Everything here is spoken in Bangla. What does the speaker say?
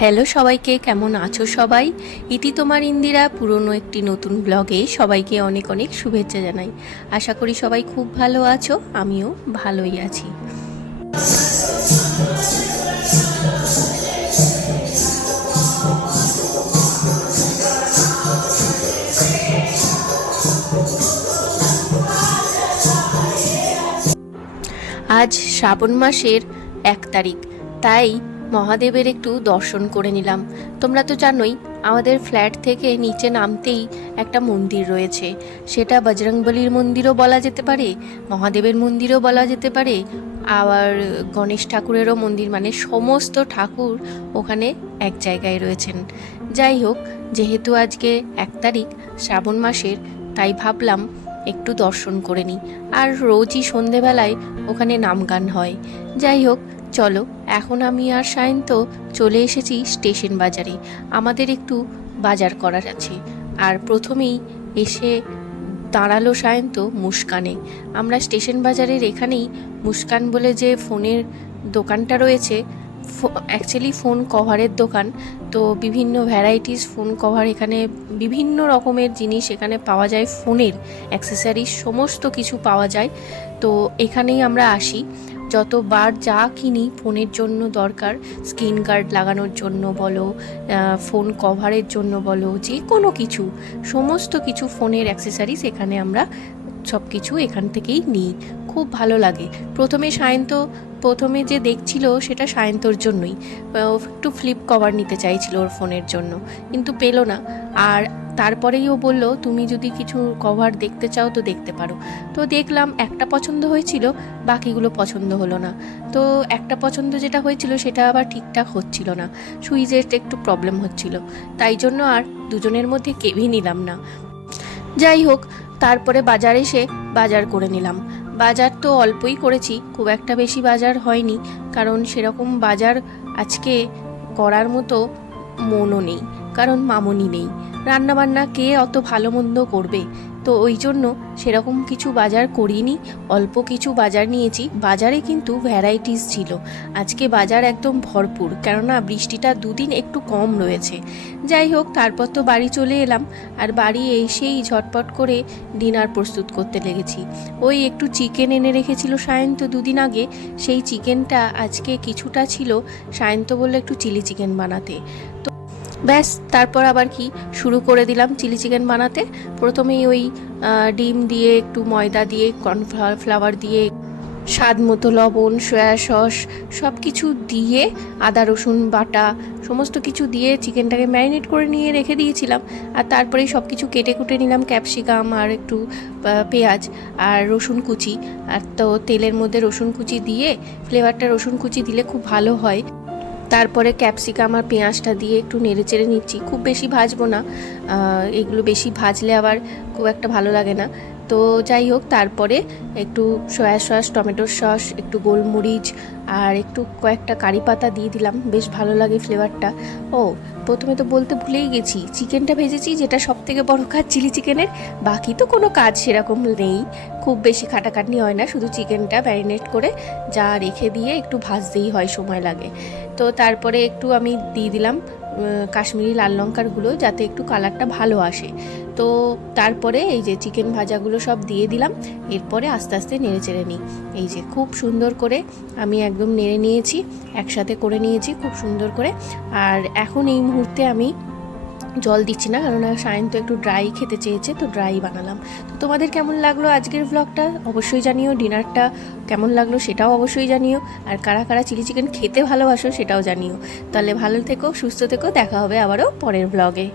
হ্যালো সবাইকে, কেমন আছো সবাই? ইতি তোমার ইন্দিরা পুরনো একটি নতুন ব্লগে সবাইকে অনেক অনেক শুভেচ্ছা জানাই। আশা করি সবাই খুব ভালো আছো, আমিও ভালোই আছি। আজ শ্রাবণ মাসের 1 তারিখ, তাই মহাদেবের একটু দর্শন করে নিলাম। তোমরা তো জানোই আমাদের ফ্ল্যাট থেকে নিচে নামতেই একটা মন্দির রয়েছে। সেটা বজরংবলীর মন্দিরও বলা যেতে পারে, মহাদেবের মন্দিরও বলা যেতে পারে, আবার গণেশ ঠাকুরেরও মন্দির, মানে সমস্ত ঠাকুর ওখানে এক জায়গায় রয়েছেন। যাই হোক, যেহেতু আজকে 1 তারিখ শ্রাবণ মাসের, তাই ভাবলাম একটু দর্শন করে নিই। আর রোজই সন্ধেবেলায় ওখানে নাম গান হয়। যাই হোক, চলো, এখন আমি আর সায়ন্ত চলে এসেছি স্টেশন বাজারে। আমাদের একটু বাজার করার আছে। আর প্রথমেই এসে দাঁড়ালো সায়ন্ত মুস্কানে। আমরা স্টেশন বাজারের এখানেই মুস্কান বলে যে ফোনের দোকানটা রয়েছে, অ্যাকচুয়ালি ফোন কভারের দোকান। তো বিভিন্ন ভ্যারাইটিস ফোন কভার, এখানে বিভিন্ন রকমের জিনিস এখানে পাওয়া যায়, ফোনের অ্যাক্সেসরিজ সমস্ত কিছু পাওয়া যায়। তো এখানেই আমরা আসি। যতবার যা কিনি ফোনের জন্য দরকার, স্ক্রিন গার্ড লাগানোর জন্য বলো, ফোন কভারের জন্য বলো, যে কোনো কিছু, সমস্ত কিছু ফোনের অ্যাক্সেসরিজ এখানে আমরা সব কিছু এখান থেকেই নিই। খুব ভালো লাগে। প্রথমে যে দেখছিল সেটা সায়ন্তর জন্যই, একটু ফ্লিপ কভার নিতে চাইছিল ওর ফোনের জন্য, কিন্তু পেলো না। আর তারপরেই ও বলল, তুমি যদি কিছু কভার দেখতে চাও তো দেখতে পারো। তো দেখলাম একটা পছন্দ হয়েছিল, বাকিগুলো পছন্দ হলো না। তো একটা পছন্দ যেটা হয়েছিল সেটা আবার ঠিকঠাক হচ্ছিল না, সুইচের একটু প্রবলেম হচ্ছিল, তাই জন্য আর দুজনের মধ্যে কেউই নিলাম না। যাই হোক, তারপরে বাজারে এসে বাজার করে নিলাম। বাজার তো অল্পই করেছি, খুব একটা বেশি বাজার হয়নি, কারণ সেরকম বাজার আজকে করার মতো মনও নেই, কারণ মামনি নেই। রান্নাবান্না কে অত ভালো মন্দ করবে, তো ওই জন্য সেরকম কিছু বাজার করিনি, অল্প কিছু বাজার নিয়েছি। বাজারে কিন্তু ভ্যারাইটিস ছিল, আজকে বাজার একদম ভরপুর, কেননা বৃষ্টিটা 2 দিন একটু কম রয়েছে। যাই হোক, তারপর তো বাড়ি চলে এলাম, আর বাড়ি এসেই ঝটপট করে ডিনার প্রস্তুত করতে লেগেছি। ওই একটু চিকেন এনে রেখেছিল সায়ন্ত 2 দিন আগে, সেই চিকেনটা আজকে কিছুটা ছিল, সায়ন্ত বললো একটু চিলি চিকেন বানাতে। তো ব্যাস, তারপর আবার কি শুরু করে দিলাম চিলি চিকেন বানাতে। প্রথমেই ওই ডিম দিয়ে, একটু ময়দা দিয়ে, কর্নফ্লাওয়ার দিয়ে, স্বাদ মতো লবণ, সয়া সস সব কিছু দিয়ে, আদা রসুন বাটা সমস্ত কিছু দিয়ে চিকেনটাকে ম্যারিনেট করে নিয়ে রেখে দিয়েছিলাম। আর তারপরেই সব কিছু কেটে কুটে নিলাম, ক্যাপসিকাম আর একটু পেঁয়াজ আর রসুন কুচি। আর তো তেলের মধ্যে রসুন কুচি দিয়ে, ফ্লেভারটা রসুন কুচি দিলে খুব ভালো হয়। তারপরে ক্যাপসিকাম আর পেঁয়াজটা দিয়ে একটু নেড়ে চেড়ে নিচ্ছি, খুব বেশি ভাজবো না, এগুলো বেশি ভাজলে আবার খুব একটা ভালো লাগে না। তো যাই হোক, তারপরে একটু সয়া সস, টমেটোর সস, একটু গোলমরিচ আর একটু কয়েকটা কারি পাতা দিয়ে দিলাম, বেশ ভালো লাগে ফ্লেভারটা। ও, প্রথমে তো বলতে ভুলেই গেছি, চিকেনটা ভেজেছি, যেটা সব থেকে বড় কাজ চিলি চিকেনের। বাকি তো কোনো কাজ সেরকম নেই, খুব বেশি খাটাখাটনি হয় না, শুধু চিকেনটা ম্যারিনেট করে যা রেখে দিয়ে একটু ভাজতেই হয়, সময় লাগে। তো তারপরে একটু আমি দিয়ে দিলাম কাশ্মীরি লাল লঙ্কার গুঁড়ো, যাতে একটু কালারটা ভালো আসে। তো তারপরে এই যে চিকেন ভাজাগুলো সব দিয়ে দিলাম, এরপরে আস্তে আস্তে নেড়ে চেড়ে নিই। এই যে খুব সুন্দর করে আমি একদম নেড়ে নিয়েছি, একসাথে করে নিয়েছি খুব সুন্দর করে। আর এখন এই মুহূর্তে আমি জল দিচ্ছি না, কারণ সায়ন্ত একটু ড্রাই খেতে চেয়েছে, তো ড্রাই বানালাম। তো তোমাদের কেমন লাগলো আজকের ব্লগটা অবশ্যই জানিও, ডিনারটা কেমন লাগলো সেটাও অবশ্যই জানিও, আর কারা কারা চিলি চিকেন খেতে ভালোবাসো সেটাও জানিও। তাহলে ভালো থেকো, সুস্থ থেকো, দেখা হবে আবারও পরের ব্লগে।